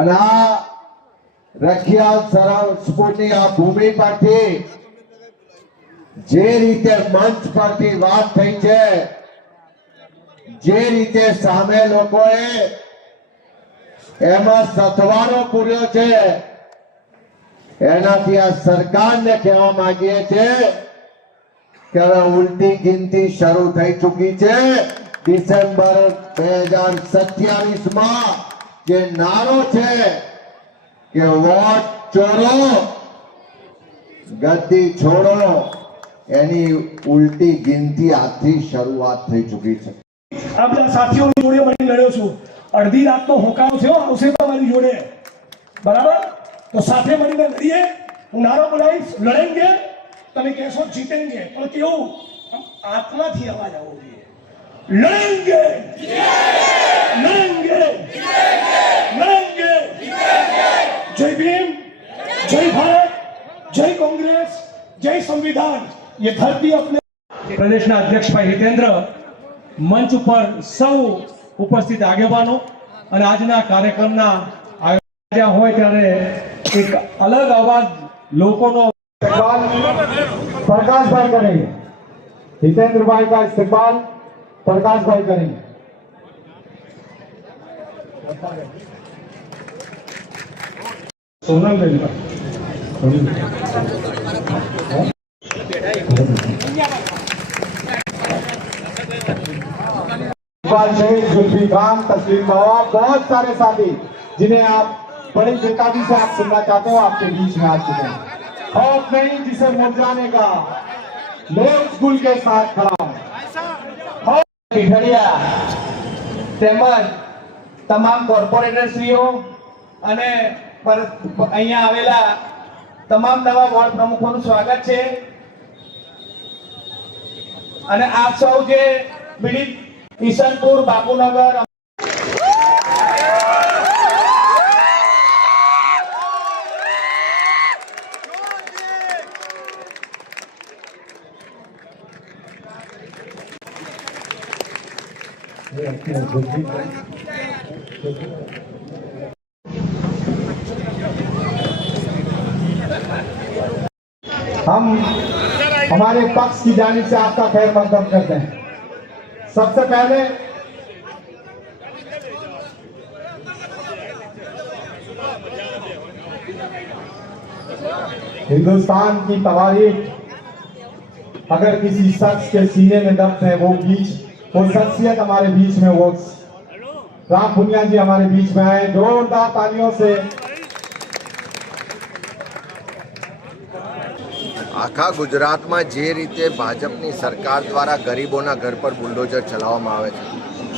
અને આ રખિયાલ સરસ્વતીની આ ભૂમિ પરથી જે રીતે મંચ પરથી વાત થઈ છે, જે રીતે સામે લોકોએ એમાં સથવારો પૂર્યો છે, એનાથી આ સરકારને કહેવા માંગીએ છીએ કે હવે ઉલટી ગિનતી શરૂ થઈ ચૂકી છે। ડિસેમ્બર 2027 માં જે નારો છે કે વોટ ચોરો ગદ્દી છોડો, એની ઉલટી ગિનતી આજથી શરૂઆત થઈ ચૂકી છે। આપણા સાથીઓની જોડે મળી લડ્યો છું। અડધી રાતનો હોકારો થયો આવશે તમારી જોડે, બરાબર? તો સાથે મળીને લડીએ। હું નારો બોલાવીશ, લડેંગે, તમે કહેશો જીતેંગે, પણ કેવું આત્માથી અવાજ આવવો જોઈએ। લડેંગે, લડેંગે, લડેંગે। જય ભીમ, જય ભારત, જય कांग्रेस, जय संविधान। ये धरती अपने प्रदेशना अध्यक्ष भाई हितेन्द्र, मंच पर सौ उपस्थित આગેવાનો અને આજના કાર્યક્રમના આયોજન હોય ત્યારે એક અલગ અવાજ લોકોનો प्रकाश भाई करेंगे। हितेंद्र भाई का इस्तेमाल प्रकाश भाई करेंगे। सोनल बेन का जुल्फी खान, तस्लीम बाबा, बहुत सारे साथी जिन्हें आप बड़ी बेताबी से आप सुनना चाहते हो, आपके बीच में आ चुके हैं। खौफ नहीं जिसे मुरझाने का, लोग स्कूल के साथ खड़ा પીઠડિયા તેમજ તમામ કોર્પોરેટરશ્રીઓ અને અહીંયા આવેલા તમામ નવા વોર્ડ પ્રમુખોનું સ્વાગત છે। અને આપ સૌ જે પીડિત ઈશનપુર, બાપુનગર हम हमारे पक्ष की जानिब से आपका खैर मकदम करते हैं। सबसे पहले हिंदुस्तान की तवारीख अगर किसी शख्स के सीने में दर्द है, वो शख्सियत हमारे बीच में, वो राम पुनिया जी हमारे बीच में आए। जोरदार तालियों से આખા ગુજરાતમાં જે રીતે ભાજપની સરકાર દ્વારા ગરીબોના ઘર પર બુલડોઝર ચલાવવામાં આવે છે,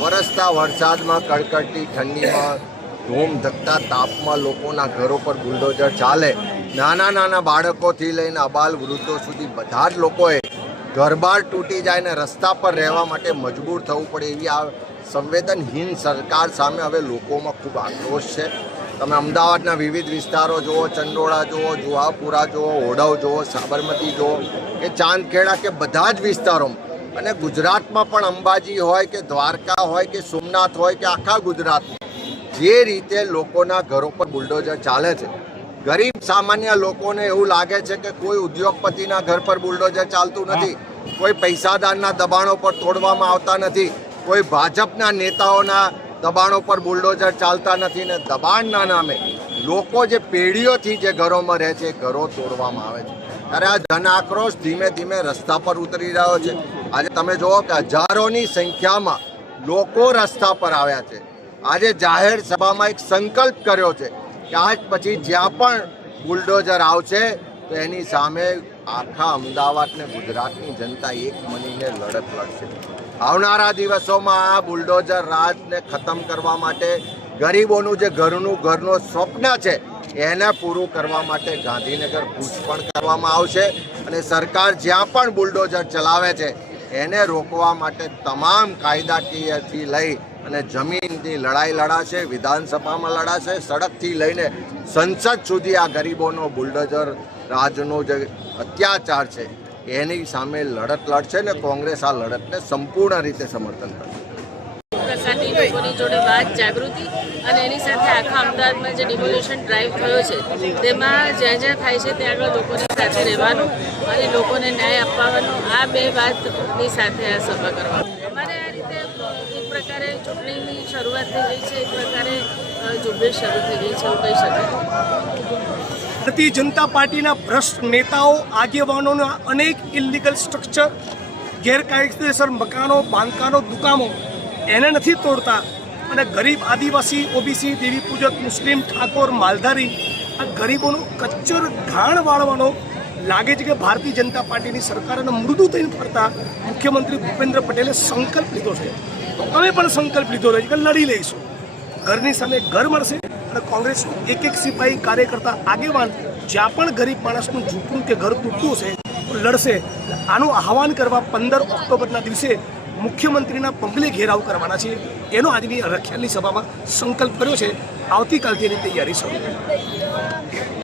વરસતા વરસાદમાં, કડકડતી ઠંડીમાં, ધૂમ ધકતા તાપમાં લોકોના ઘરો પર બુલડોઝર ચાલે, નાના નાના બાળકોથી લઈને અબાલ વૃદ્ધો સુધી બધા જ લોકોએ ઘરબાર તૂટી જાય ને રસ્તા પર રહેવા માટે મજબૂર થવું પડે, એવી આ સંવેદનહીન સરકાર સામે હવે લોકોમાં ખૂબ આક્રોશ છે। તમે અમદાવાદના વિવિધ વિસ્તારો જુઓ, ચંડોળા જુઓ, જુહાપુરા જુઓ, ઓઢવ જુઓ, સાબરમતી જુઓ કે ચાંદખેડા કે બધા જ વિસ્તારોમાં, અને ગુજરાતમાં પણ અંબાજી હોય કે દ્વારકા હોય કે સોમનાથ હોય કે આખા ગુજરાતમાં જે રીતે લોકોના ઘરો પર બુલડોઝર ચાલે છે, ગરીબ સામાન્ય લોકોને એવું લાગે છે કે કોઈ ઉદ્યોગપતિના ઘર પર બુલડોઝર ચાલતું નથી, કોઈ પૈસાદારના દબાણો પર તોડવામાં આવતા નથી, કોઈ ભાજપના નેતાઓના દબાણો પર બુલડોઝર ચાલતા નથી, ને દબાણના નામે લોકો જે પેઢીઓથી જે ઘરોમાં રહે છે, ઘરો તોડવામાં આવે છે। ત્યારે આ જન આક્રોશ ધીમે ધીમે રસ્તા પર ઉતરી રહ્યો છે। આજે તમે જુઓ કે હજારોની સંખ્યામાં લોકો રસ્તા પર આવ્યા છે। આજે જાહેર સભામાં એક સંકલ્પ કર્યો છે કે આજ પછી જ્યાં પણ બુલડોઝર આવશે તો એની સામે આખા અમદાવાદ ને ગુજરાતની જનતા એક મળીને લડત લડશે। આવનારા દિવસોમાં આ બુલડોઝર રાજને ખતમ કરવા માટે, ગરીબોનું જે ઘરનો સ્વપ્ન છે એને પૂરું કરવા માટે ગાંધીનગર કૂચ પણ કરવામાં આવશે, અને સરકાર જ્યાં પણ બુલડોઝર ચલાવે છે એને રોકવા માટે તમામ કાયદાકીયથી લઈ અને જમીનની લડાઈ લડાશે, વિધાનસભામાં લડાશે, સડકથી લઈને સંસદ સુધી આ ગરીબોનો બુલડોઝર રાજનો જે અત્યાચાર છે એની સામે લડત લડશે ને કોંગ્રેસ આ લડતને સંપૂર્ણ રીતે સમર્થન કરશે। પ્રકારની લોકોની જોડે વાત જાગૃતિ અને એની સાથે આખા અમદાવાદમાં જે ડિમોલ્યુશન ડ્રાઈવ થયો છે તેમાં જ્યાં જ્યાં થાય છે ત્યાં આગળ લોકોની સાથે રહેવાનું અને લોકોને ન્યાય અપાવવાનો, આ બે વાતની સાથે આ સભા કરવાનું. અમારે આ રીતે એક પ્રકારે ચૂંટણીની શરૂઆત થઈ ગઈ છે, એક પ્રકારે ઝુંબેશ શરૂ થઈ ગઈ છે એવું કહી શકાય. ભારતીય જનતા પાર્ટીના ભ્રષ્ટ નેતાઓ, આગેવાનોના અનેક ઇલીગલ સ્ટ્રક્ચર, ગેરકાયદેસર મકાનો, બાંધકાનો, દુકાનો એને નથી તોડતા અને ગરીબ આદિવાસી, ઓબીસી, દેવી પૂજક, મુસ્લિમ, ઠાકોર, માલધારી આ ગરીબોનું કચ્ચર ઘાણ વાળવાનો લાગે છે કે ભારતીય જનતા પાર્ટીની સરકારને મૃદુ થઈને ફરતા મુખ્યમંત્રી ભૂપેન્દ્ર પટેલે સંકલ્પ લીધો છે. તો અમે પણ સંકલ્પ લીધો છે કે લડી લઈશું. ઘરની સામે ઘર મળશે અને કોંગ્રેસનું એક સિપાહી કાર્યકર્તા આગેવાન જ્યાં પણ ગરીબ માણસનું ઝૂંપડું કે ઘર તૂટતું છે તો લડશે. આનું આહવાન કરવા 15 ઓક્ટોબરના દિવસે મુખ્યમંત્રીના પગલે ઘેરાવ કરવાના છે. એનો આજની રખિયાલની સભામાં સંકલ્પ કર્યો છે. આવતીકાલથી એની તૈયારી શરૂ.